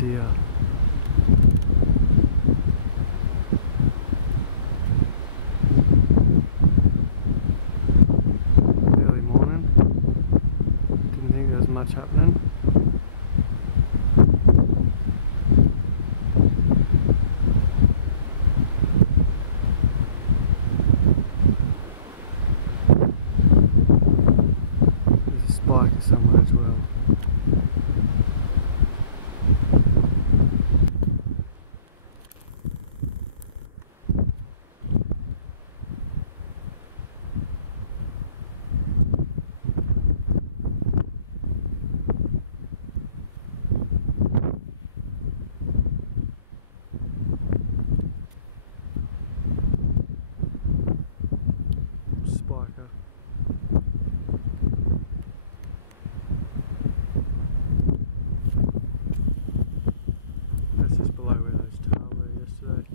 deer. Early morning. Didn't think there was much happening. There's a spiker somewhere as well. Spiker. That's just below where those tahr were yesterday.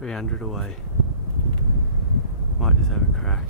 $300 away. Might just have a crack.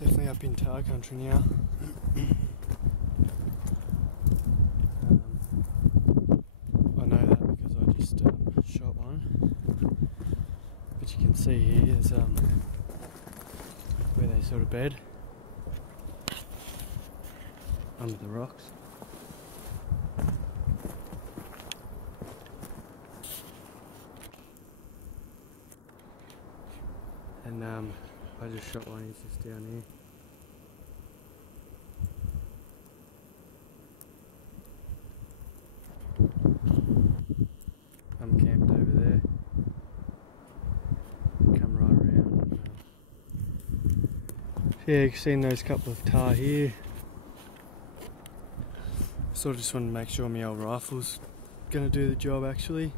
Definitely up in Tahr country now. I know that because I just shot one. But you can see here is where they sort of bed under the rocks. And I just shot one, he's just down here. I'm camped over there. Come right around. Yeah, you've seen those couple of tar here. Sort of just wanted to make sure my old rifle's gonna do the job actually.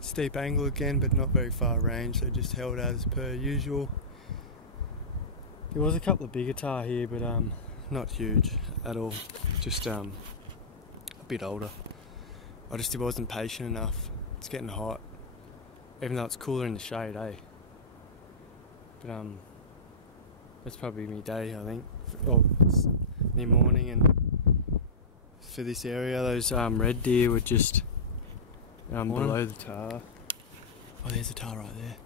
Steep angle again, but not very far range, so just held as per usual. There was a couple of bigger tar here, but not huge at all, just a bit older. I just wasn't patient enough. It's getting hot, even though it's cooler in the shade, eh? But that's probably me day, I think. Oh, it's near morning, and for this area, those red deer were just below the tar. Oh, there's a tar right there.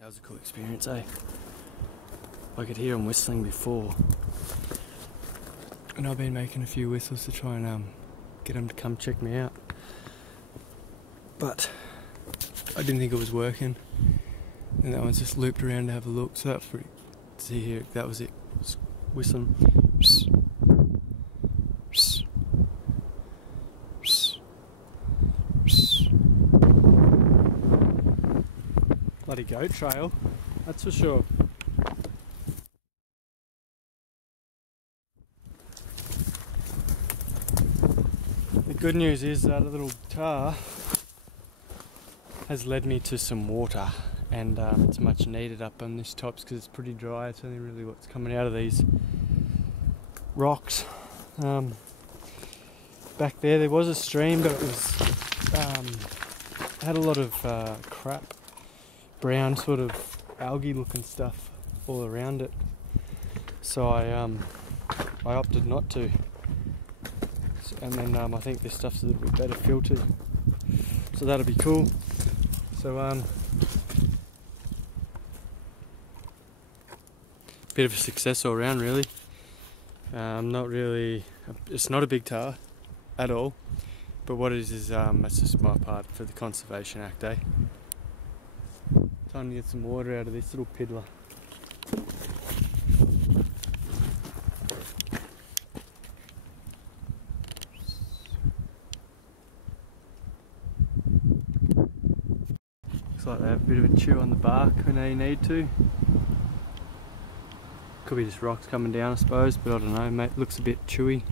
That was a cool experience, eh? I could hear them whistling before, and I've been making a few whistles to try and get them to come check me out, but I didn't think it was working, and that one's just looped around to have a look, so that's pretty, see here, that was it, just whistling. Bloody goat trail, that's for sure. The good news is that a little tar has led me to some water, and it's much needed up on this tops because it's pretty dry. It's only really what's coming out of these rocks. Back there was a stream, but it was had a lot of crap, brown sort of algae looking stuff all around it, so I opted not to. And then I think this stuff's a little bit better filtered, so that'll be cool. So bit of a success all around, really. Not really, it's not a big tar at all, but what it is that's just my part for the Conservation Act, eh? Time to get some water out of this little piddler. Looks like they have a bit of a chew on the bark when they need to. Could be just rocks coming down, I suppose, but I don't know, mate. Looks a bit chewy.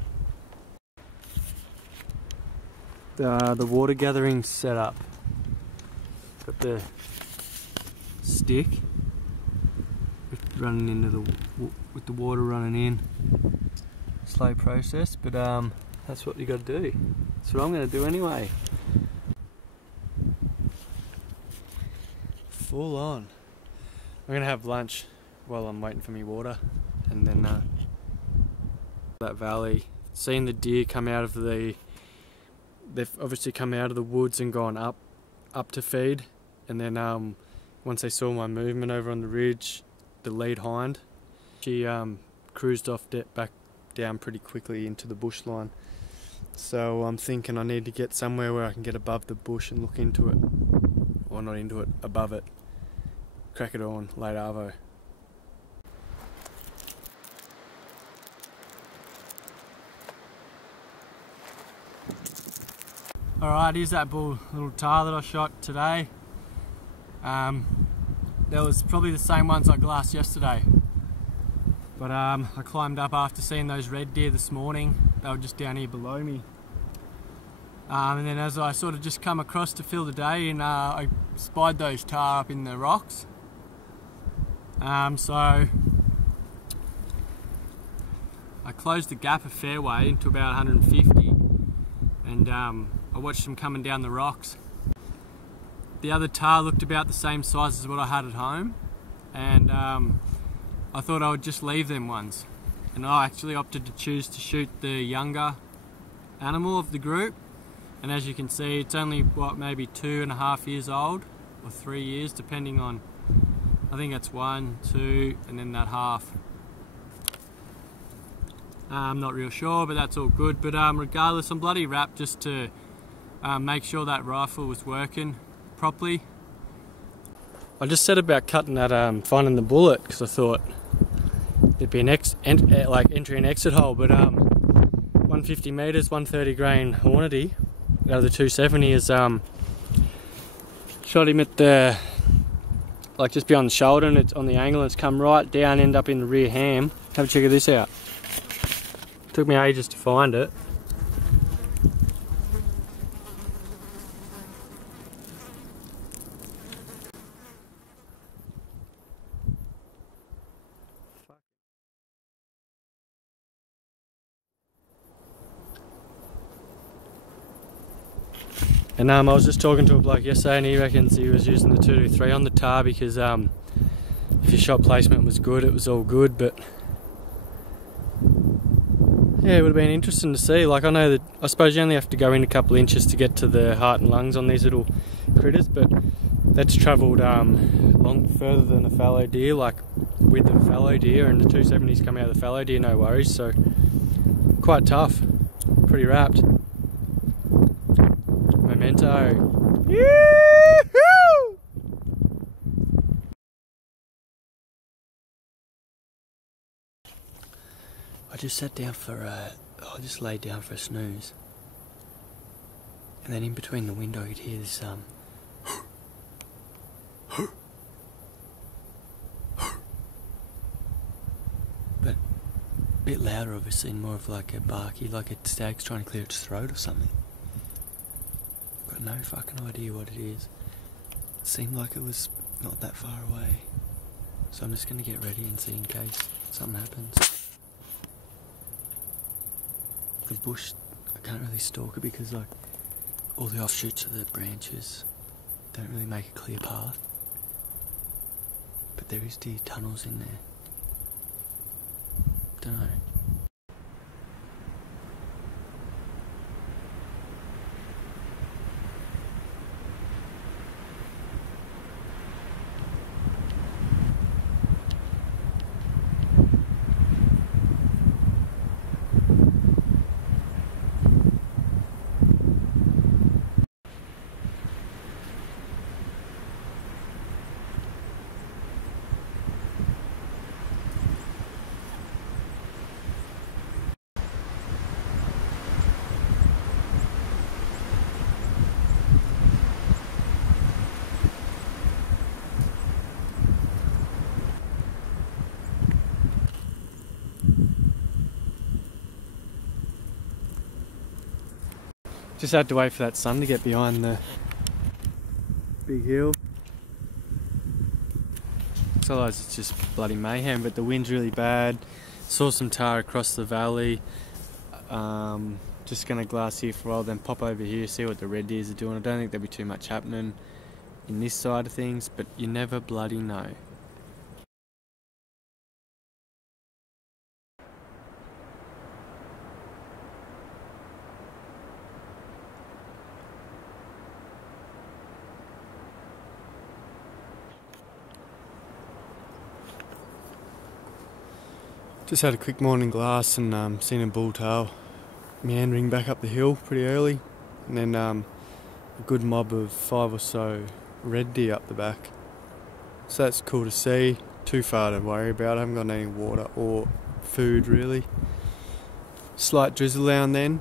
The water gathering set up. Got the stick running into with the water running in. Slow process, but that's what you got to do. That's what I'm going to do anyway. Full on. I'm going to have lunch while I'm waiting for me water, and then that valley, seeing the deer come out of they've obviously come out of the woods and gone up to feed, and then once they saw my movement over on the ridge, the lead hind, she cruised off back down pretty quickly into the bush line. So I'm thinking I need to get somewhere where I can get above the bush and look into it, or not into it, above it, crack it on, late arvo. Alright, here's that little tahr that I shot today. That was probably the same ones I glassed yesterday. But I climbed up after seeing those red deer this morning. They were just down here below me. And then as I sort of just come across to fill the day, and I spied those tahr up in the rocks. So I closed the gap a fair way into about 150, and I watched them coming down the rocks. The other tahr looked about the same size as what I had at home, and I thought I would just leave them ones. And I actually opted to choose to shoot the younger animal of the group. And as you can see, it's only, what, maybe 2.5 years old, or 3 years, depending on, I think it's 1, 2, and then that half. I'm not real sure, but that's all good. But regardless, I'm bloody wrapped just to make sure that rifle was working properly. I just set about cutting that, finding the bullet, because I thought there'd be an entry and exit hole, but 150 metres, 130 grain Hornady out of the 270 is shot him at the, like just beyond the shoulder, and it's on the angle, and it's come right down, end up in the rear ham. Have a check of this out. Took me ages to find it. And I was just talking to a bloke yesterday, and he reckons he was using the 223 on the tahr because if your shot placement was good, it was all good. But yeah, it would have been interesting to see. Like, I know that, I suppose you only have to go in a couple of inches to get to the heart and lungs on these little critters, but that's travelled further than a fallow deer, like with the fallow deer, and the 270s come out of the fallow deer, no worries. So quite tough, pretty wrapped. Memento. Yoo-hoo! I just sat down for I just laid down for a snooze, and then in between the window you'd hear this but a bit louder, obviously, and more of like a barky, like a stag's trying to clear its throat or something. Got no fucking idea what it is. It seemed like it was not that far away, so I'm just gonna get ready and see in case something happens. The bush, I can't really stalk it because like all the offshoots of the branches don't really make a clear path, but there is deer tunnels in there. Don't know. Just had to wait for that sun to get behind the big hill. So otherwise it's just bloody mayhem, but the wind's really bad. Saw some tahr across the valley. Just gonna glass here for a while, then pop over here, see what the red deers are doing. I don't think there'll be too much happening in this side of things, but you never bloody know. Just had a quick morning glass and seen a bull tail meandering back up the hill pretty early, and then a good mob of 5 or so red deer up the back. So that's cool to see. Too far to worry about. I haven't got any water or food really. Slight drizzle now and then.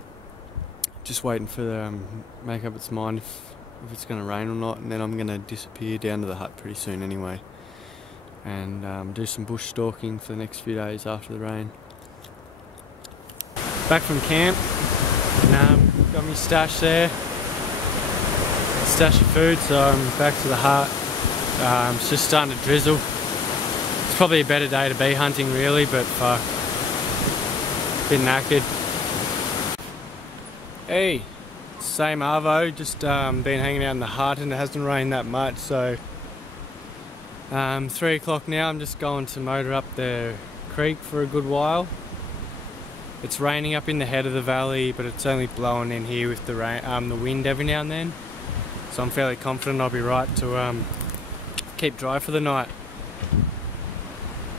just waiting for the make up its mind if it's going to rain or not, and then I'm going to disappear down to the hut pretty soon anyway, and do some bush stalking for the next few days after the rain. Back from camp, and got me stash there, stash of food, so I'm back to the hut. It's just starting to drizzle. It's probably a better day to be hunting really, but fuck, a bit knackered. Hey, same arvo, just been hanging out in the hut and it hasn't rained that much, so 3 o'clock now. I'm just going to motor up the creek for a good while. It's raining up in the head of the valley, but it's only blowing in here with the rain, the wind every now and then, so I'm fairly confident I'll be right to keep dry for the night.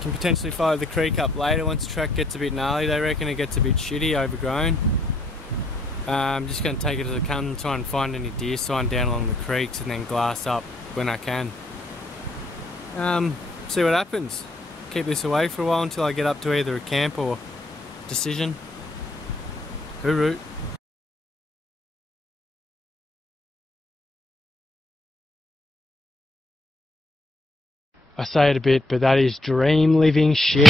Can potentially follow the creek up later once the track gets a bit gnarly. They reckon it gets a bit shitty, overgrown. I'm just going to take it to the cut and try and find any deer sign down along the creeks, and then glass up when I can. See what happens. Keep this away for a while until I get up to either a camp or decision. Hooroo. I say it a bit, but that is dream living shit.